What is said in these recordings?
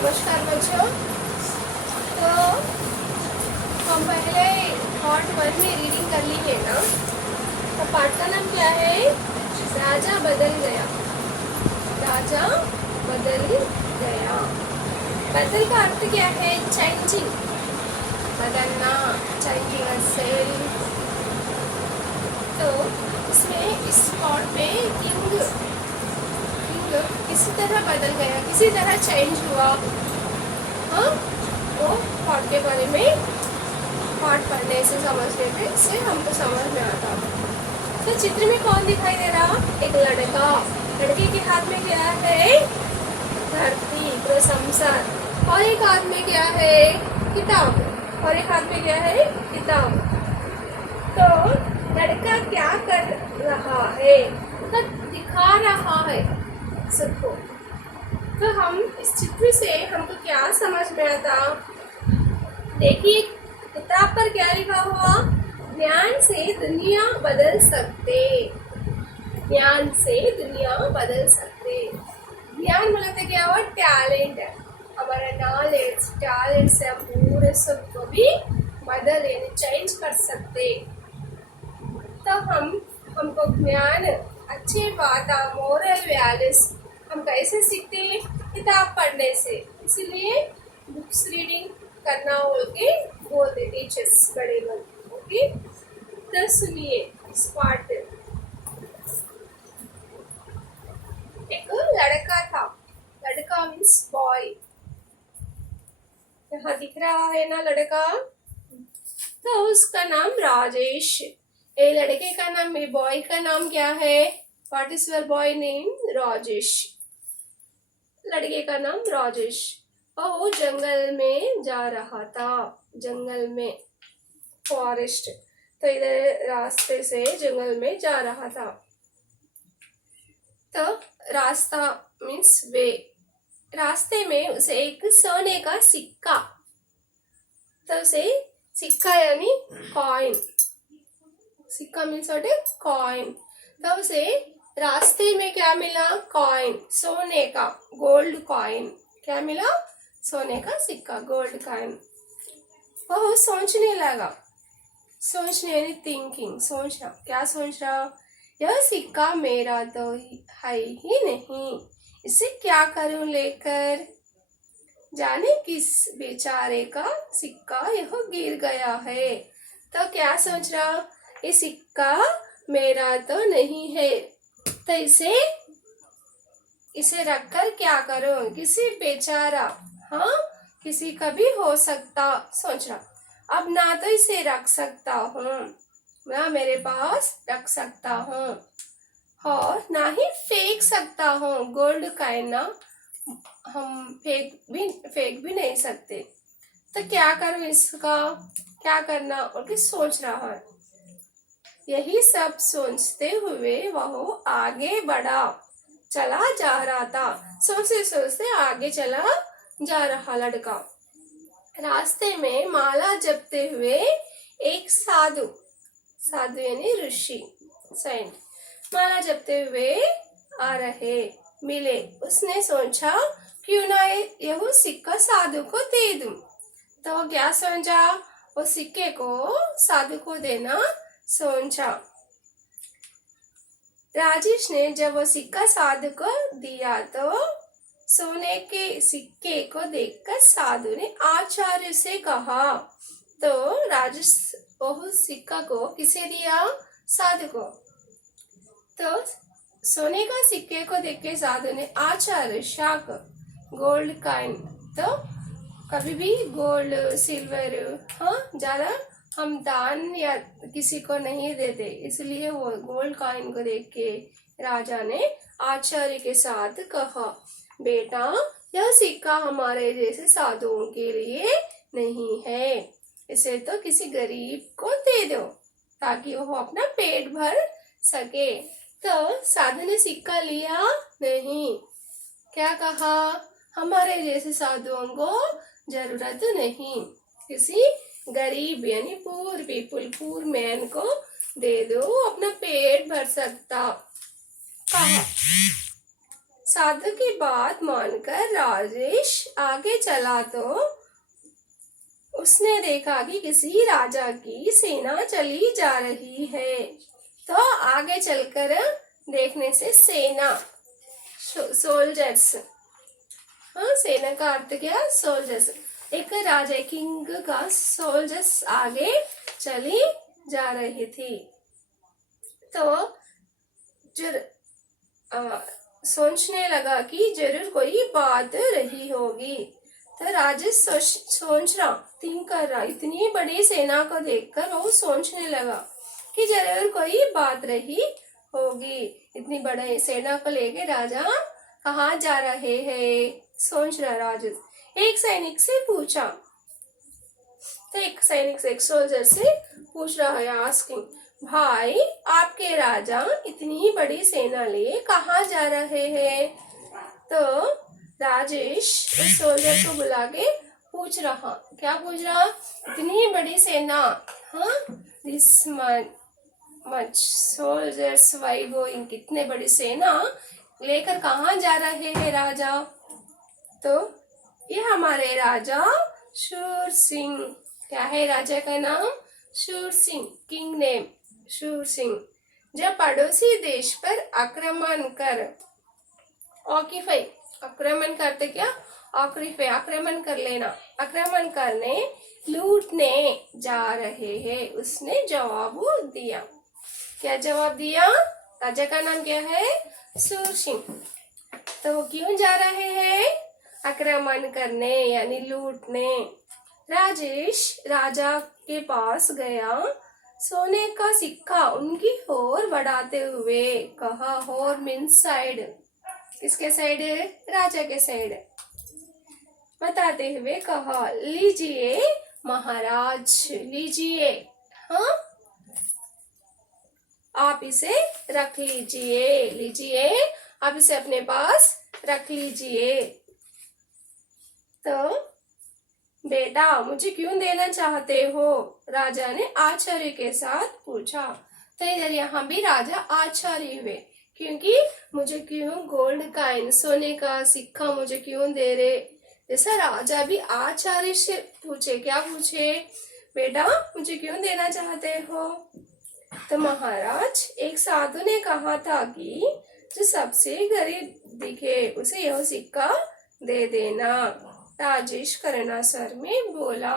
नमस्कार बच्चों। तो हम पहले पार्ट 1 में रीडिंग कर ली है ना। तो पार्ट का नाम क्या है? राजा बदल गया। राजा बदल गया। बदल का अर्थ क्या है? चेंजिंग, बदलना, चेंजिंग असेल। तो इसमें इस पार्ट में किंग किसी तरह बदल गया, किसी तरह चेंज हुआ। हाँ, वो पार्ट के बारे में पार्ट पढ़ने से समझने से हमको समझ में आता। तो चित्र में कौन दिखाई दे रहा? एक लड़का। लड़के के हाथ में क्या है? धरती, पूरा संसार। और एक हाथ में क्या है? किताब। और एक हाथ में क्या है? किताब। तो लड़का क्या कर रहा है? तो दिखा रहा है सबको। तो हम इस चित्र से हमको क्या समझ में आता? देखिए किताब पर क्या लिखा हुआ? ज्ञान से दुनिया बदल सकते। ज्ञान से दुनिया बदल सकते। ज्ञान मतलब क्या हुआ? टैलेंट है हमारा, नॉलेज। टैलेंट से हम पूरे सबको भी बदल यानी चेंज कर सकते। तो हमको ज्ञान, अच्छे बात, मोरल वैल्यूज हम कैसे सीखते हैं? किताब पढ़ने से। इसलिए बुक्स रीडिंग करना बोलते टीचर्स, बड़े लोग। ओके, तो सुनिए इस पार्ट। एक लड़का था। लड़का मीन्स बॉय। यहाँ दिख रहा है ना लड़का। तो उसका नाम राजेश। ये लड़के का नाम, ये बॉय का नाम क्या है? What is your boy name? Rajesh. लड़के का नाम राजेश। और वो जंगल में जा रहा था। जंगल में, फॉरेस्ट। तो इधर रास्ते से जंगल में जा रहा था। तो रास्ता मीन्स वे। रास्ते में उसे एक सोने का सिक्का, तो उसे सिक्का यानी कॉइन। सिक्का मीन्स व्हाट? कॉइन। तो उसे रास्ते में क्या मिला? कॉइन, सोने का, गोल्ड कॉइन। क्या मिला? सोने का सिक्का, गोल्ड कॉइन। वह सोचने लगा। सोचने यानी थिंकिंग, सोचना। क्या सोच रहा? यह सिक्का मेरा तो है ही नहीं, इसे क्या करूं लेकर? जाने किस बेचारे का सिक्का यह गिर गया है। तो क्या सोच रहा? ये सिक्का मेरा तो नहीं है, तो इसे रखकर क्या करूं? किसी बेचारा, हाँ, किसी का भी हो सकता, सोच रहा। अब ना तो इसे रख सकता हूँ, ना मेरे पास रख सकता हूँ, और ना ही फेंक सकता हूँ। गोल्ड कॉइन ना हम फेंक भी नहीं सकते। तो क्या करूं इसका? क्या करना? और सोच रहा है। यही सब सोचते हुए वह आगे बढ़ा, चला जा रहा था। सोचते सोचते आगे चला जा रहा लड़का। रास्ते में माला जपते हुए एक साधु, साधु यानी ऋषि, सेंट, माला जपते हुए आ रहे मिले। उसने सोचा क्यों ना यह सिक्का साधु को दे दूं। तो क्या सोचा? वो सिक्के को साधु को देना सोचा। राजेश ने जब वो सिक्का साधु को दिया तो सोने के सिक्के को देखकर साधु ने आचार्य से कहा। तो राजेश वो सिक्का को किसे दिया? साधु को। तो सोने का सिक्के को देख के साधु ने आचार्य, शाक, गोल्ड कॉइन। तो कभी भी गोल्ड, सिल्वर, हाँ, ज्यादा हम दान या किसी को नहीं देते, इसलिए वो गोल्ड कॉइन को देख के राजा ने आचार्य के साथ कहा, बेटा यह सिक्का हमारे जैसे साधुओं के लिए नहीं है, इसे तो किसी गरीब को दे दो ताकि वो अपना पेट भर सके। तो साधु ने सिक्का लिया नहीं। क्या कहा? हमारे जैसे साधुओं को जरूरत नहीं, किसी गरीब यानी पुअर पीपुल, पुअर मैन को दे दो, अपना पेट भर सकता, कहा। साधु की बात मानकर राजेश आगे चला तो उसने देखा कि किसी राजा की सेना चली जा रही है। तो आगे चलकर देखने से सेना, सोल्जर्स, हाँ सेना का अर्थ क्या, सोल्जर्स। एक राजा किंग का सोल्जर्स आगे चली जा रही थी। तो सोचने लगा कि जरूर कोई बात रही होगी। तो राजेश सोच रहा, थिंक कर रहा, इतनी बड़ी सेना को देखकर वो सोचने लगा कि जरूर कोई बात रही होगी। इतनी बड़ी सेना को लेके राजा कहाँ जा रहे हैं, सोच रहा राजेश। एक सैनिक से पूछा, तो एक सैनिक से, एक सोल्जर से पूछ रहा है, आस्किंग, भाई आपके राजा इतनी बड़ी सेना लिए कहाँ जा रहे हैं? तो राजेश उस सोल्जर को बुला के पूछ रहा, क्या पूछ रहा, इतनी बड़ी सेना, हाँ this much soldiers why going, कितने बड़ी सेना लेकर कहाँ जा रहे हैं राजा? तो ये हमारे राजा शूर सिंह, क्या है राजा का नाम, शूर सिंह, किंग नेम शूर सिंह, जब पड़ोसी देश पर आक्रमण कर, ऑक्यूपाई, आक्रमण करते क्या, ऑक्यूपाई आक्रमण कर लेना, आक्रमण करने, लूटने जा रहे हैं, उसने जवाब दिया। क्या जवाब दिया? राजा का नाम क्या है, शूर सिंह। तो वो क्यों जा रहे हैं? आक्रमण करने यानी लूटने। राजेश राजा के पास गया, सोने का सिक्का उनकी ओर बढ़ाते हुए कहा, और मीन्स साइड, किसके साइड है, राजा के साइड, बताते हुए कहा, लीजिए महाराज, लीजिए, हाँ आप इसे रख लीजिए, लीजिए आप इसे अपने पास रख लीजिए। तो बेटा मुझे क्यों देना चाहते हो, राजा ने आश्चर्य के साथ पूछा। तो इधर यहाँ भी राजा आश्चर्य हुए, क्योंकि मुझे क्यों गोल्ड कॉइन, सोने का सिक्का मुझे क्यों दे रहे, जैसा राजा भी आश्चर्य से पूछे, क्या पूछे, बेटा मुझे क्यों देना चाहते हो? तो महाराज एक साधु ने कहा था कि जो सबसे गरीब दिखे उसे यह सिक्का दे देना, राजेश करुणा स्वर में बोला।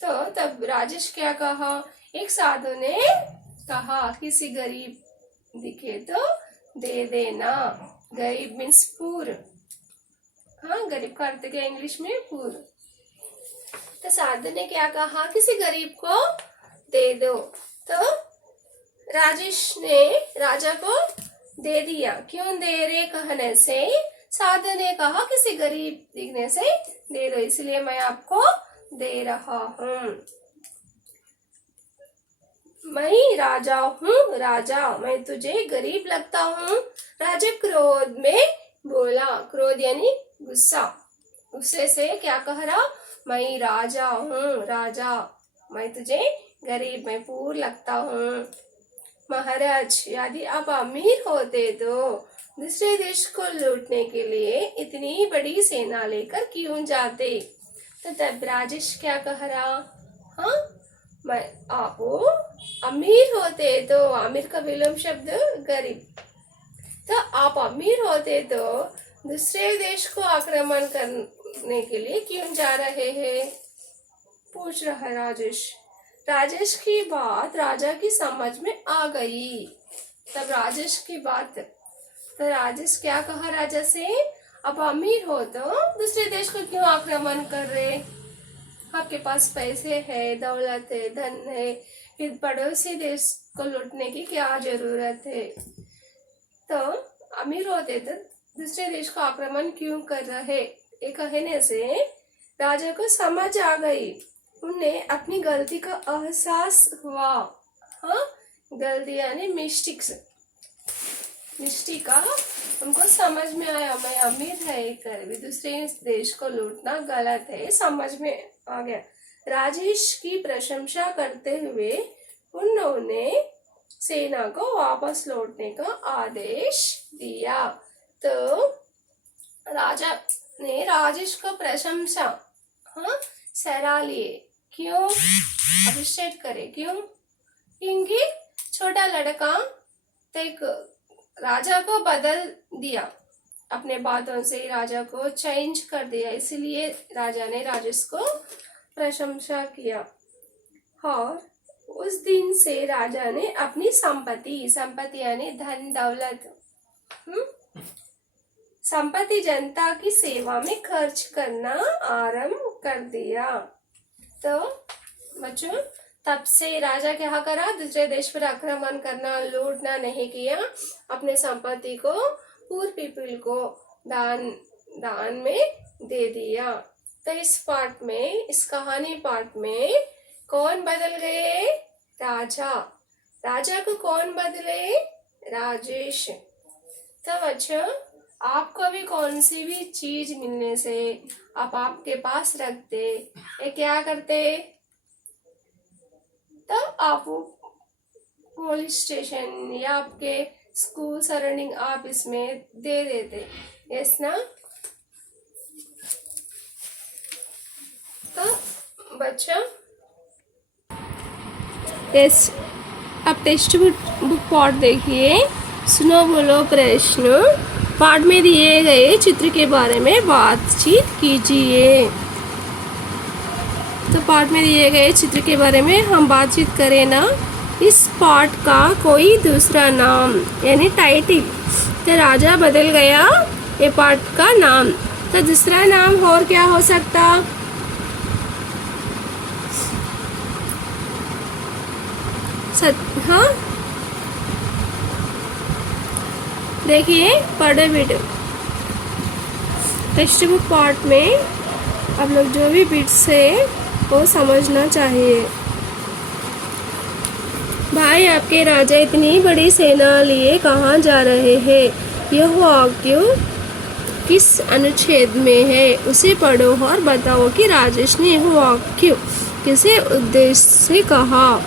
तो तब राजेश क्या कहा, एक साधु ने कहा किसी गरीब दिखे तो दे देना, गरीब मीन्स पूर, हाँ गरीब का अर्थ क्या इंग्लिश में, पूर। तो साधु ने क्या कहा, किसी गरीब को दे दो। तो राजेश ने राजा को दे दिया, क्यों दे रहे कहने से साधु ने कहा किसी गरीब दिखने से दे दो, इसलिए मैं आपको दे रहा हूँ। मैं राजा हूँ, राजा मैं तुझे गरीब लगता हूँ, राजा क्रोध में बोला, क्रोध यानी गुस्सा, गुस्से से क्या कह रहा, मैं राजा हूँ, राजा मैं तुझे गरीब, मैं पूर लगता हूँ। महाराज यदि आप अमीर होते तो दूसरे देश को लूटने के लिए इतनी बड़ी सेना लेकर क्यों जाते? तो तब राजेश क्या कह रहा, हाँ मैं आप अमीर होते तो, अमीर का विलोम शब्द गरीब, तो आप अमीर होते तो दूसरे देश को आक्रमण करने के लिए क्यों जा रहे हैं, पूछ रहा है राजेश। राजेश की बात राजा की समझ में आ गई। तब राजेश की बात, तो राजेश क्या कहा राजा से, अब अमीर हो तो दूसरे देश को क्यों आक्रमण कर रहे, आपके पास पैसे है, दौलत है, धन है, फिर पड़ोसी देश को लूटने की क्या जरूरत है? तो अमीर होते तो दूसरे देश को आक्रमण क्यों कर रहे, ये कहने से राजा को समझ आ गई, उन्हें अपनी गलती का एहसास हुआ, हाँ गलती यानी मिस्टेक्स, मिस्टेक का उनको समझ में आया, मैं अमीर है कर भी दूसरे देश को लूटना गलत है, समझ में आ गया। राजेश की प्रशंसा करते हुए उन्होंने सेना को वापस लौटने का आदेश दिया। तो राजा ने राजेश को प्रशंसा, हाँ, सराह लिए। क्यों? अप्रिशिएट करे। क्यों? क्योंकि छोटा लड़का एक राजा को बदल दिया, अपने बातों से राजा को चेंज कर दिया, इसलिए राजा ने राजेश को प्रशंसा किया। और उस दिन से राजा ने अपनी संपत्ति यानी धन दौलत, संपत्ति जनता की सेवा में खर्च करना आरंभ कर दिया। तो बच्चों, तब से राजा क्या करा? दूसरे देश पर आक्रमण करना, लूटना नहीं किया। अपने संपत्ति को पुअर पीपल को दान में दे दिया। तो इस पार्ट में, इस कहानी पार्ट में कौन बदल गए? राजा को कौन बदले? राजेश। तो बच्चों, आपको भी कौन सी भी चीज मिलने से आप आपके पास रखते, ये क्या करते? तो आप पुलिस स्टेशन या आपके स्कूल सराउंडिंग आप इसमें दे देते, यस ना? तो बच्चों, यस, अब टेक्स्ट बुक पार्ट देखिए। सुनो बोलो प्रश्न। पाठ में दिए गए चित्र के बारे में बातचीत कीजिए। तो पाठ में दिए गए चित्र के बारे में हम बातचीत करें ना। इस पाठ का कोई दूसरा नाम यानी टाइटल, तो राजा बदल गया ये पाठ का नाम, तो दूसरा नाम और क्या हो सकता? हाँ, देखिए, पढ़ो वीडियो। टेक्स्ट बुक पार्ट में आप लोग जो भी बिट्स है वो समझना चाहिए। भाई, आपके राजा इतनी बड़ी सेना लिए कहाँ जा रहे हैं? यह वाक्य किस अनुच्छेद में है? उसे पढ़ो और बताओ कि राजेश ने यह वाक्य किसे उद्देश्य से कहा।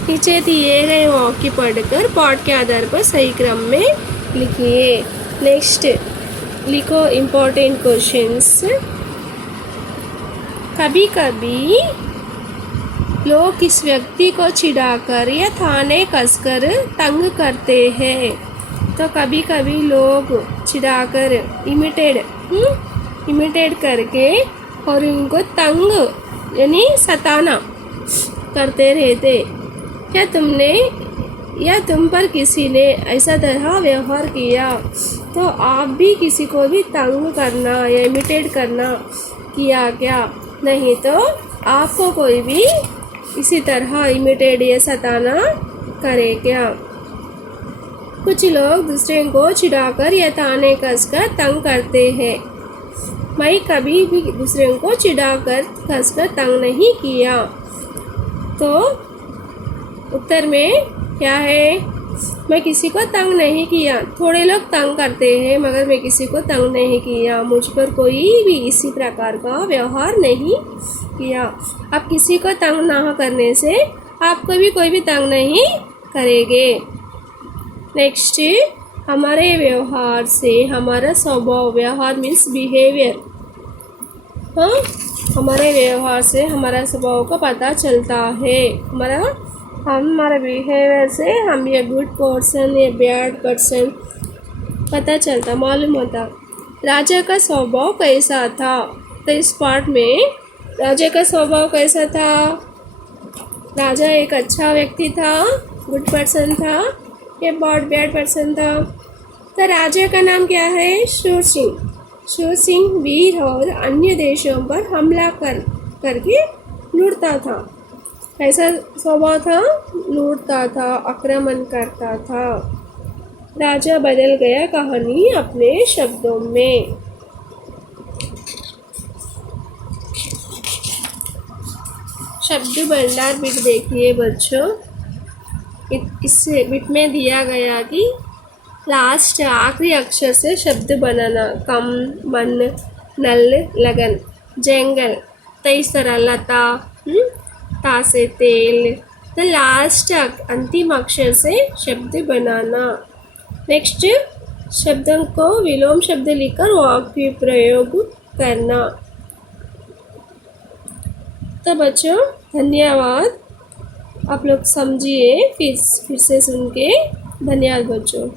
नीचे दिए गए वाक्य पढ़कर पाठ के आधार पर सही क्रम में लिखिए। नेक्स्ट लिखो इम्पोर्टेंट क्वेश्चंस। कभी कभी लोग किस व्यक्ति को चिढ़ाकर या थाने कसकर तंग करते हैं? तो कभी कभी लोग चिढ़ाकर इमिटेट करके और उनको तंग यानी सताना करते रहते। क्या तुमने या तुम पर किसी ने ऐसा तरह व्यवहार किया तो आप भी किसी को भी तंग करना या इमिटेट करना किया क्या? नहीं तो आपको कोई भी इसी तरह इमिटेट या सताना करे क्या? कुछ लोग दूसरे को चिढ़ाकर या ताने कसकर तंग करते हैं। मैं कभी भी दूसरे को चिढ़ाकर कसकर तंग नहीं किया। तो उत्तर में क्या है? मैं किसी को तंग नहीं किया। थोड़े लोग तंग करते हैं मगर मैं किसी को तंग नहीं किया। मुझ पर कोई भी इसी प्रकार का व्यवहार नहीं किया। अब किसी को तंग ना करने से आपको भी कोई भी तंग नहीं करेंगे। नेक्स्ट, हमारे व्यवहार से हमारा स्वभाव, व्यवहार मीन्स बिहेवियर, हाँ, हमारे व्यवहार से हमारा स्वभाव का पता चलता है। हमारा बिहेवियर से हम ये गुड पर्सन या बैड पर्सन पता चलता, मालूम होता। राजा का स्वभाव कैसा था? तो इस पार्ट में राजा का स्वभाव कैसा था? राजा एक अच्छा व्यक्ति था, गुड पर्सन था या बैड पर्सन था? तो राजा का नाम क्या है? शूर सिंह। शूर सिंह वीर और अन्य देशों पर हमला करके लूटता था। कैसा स्वभाव था? लूटता था, आक्रमण करता था। राजा बदल गया कहानी अपने शब्दों में। शब्द भंडार बिट देखिए बच्चों। इस बिट में दिया गया कि लास्ट आखिरी अक्षर से शब्द बनाना। कम, मन, नल, लगन, जंगल, तो इस तरह लता, ता से तेल, तो लास्ट अंतिम अक्षर से शब्द बनाना। नेक्स्ट, शब्दों को विलोम शब्द लिखकर वाक्य प्रयोग करना। तो बच्चों धन्यवाद, आप लोग समझिए, फिर से सुन के धन्यवाद बच्चों।